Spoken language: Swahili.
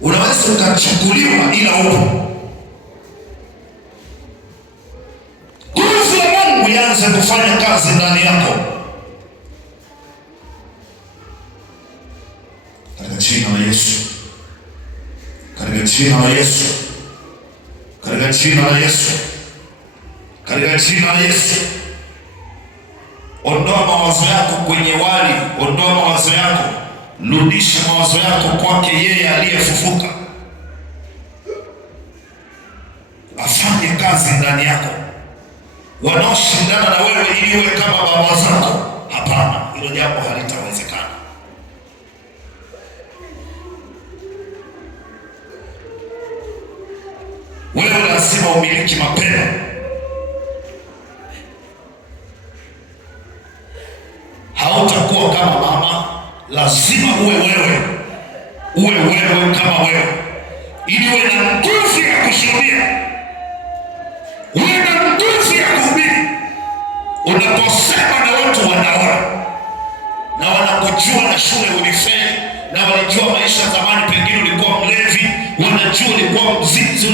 unaweza ukachukuliwa ila upo. Nguvu ya Mungu ianze kufanya kazi ndani yako katika jina la Yesu, katika jina la Yesu, katika jina la Yesu, katika jina la Yesu. Ondoa mawazo yako kwenye wali, ondoa mawazo yako, rudisha mawazo yako kwake yeye aliyefufuka, afanye kazi ndani yako. Wanaoshindana na wewe ili uwe kama baba zako, hapana, hilo jambo halitawezekana. Wewe lazima umiliki mapema. Hautakuwa kama mama, lazima uwe wewe kama wewe, ili uwe na nguvu ya kushuhudia, uwe na nguvu ya kuhubiri. Unaposema na watu wanaona na wanakujua, na shule ulifeli, na walijua maisha zamani, pengine ulikuwa mlevi, wanajua ulikuwa mzinzi,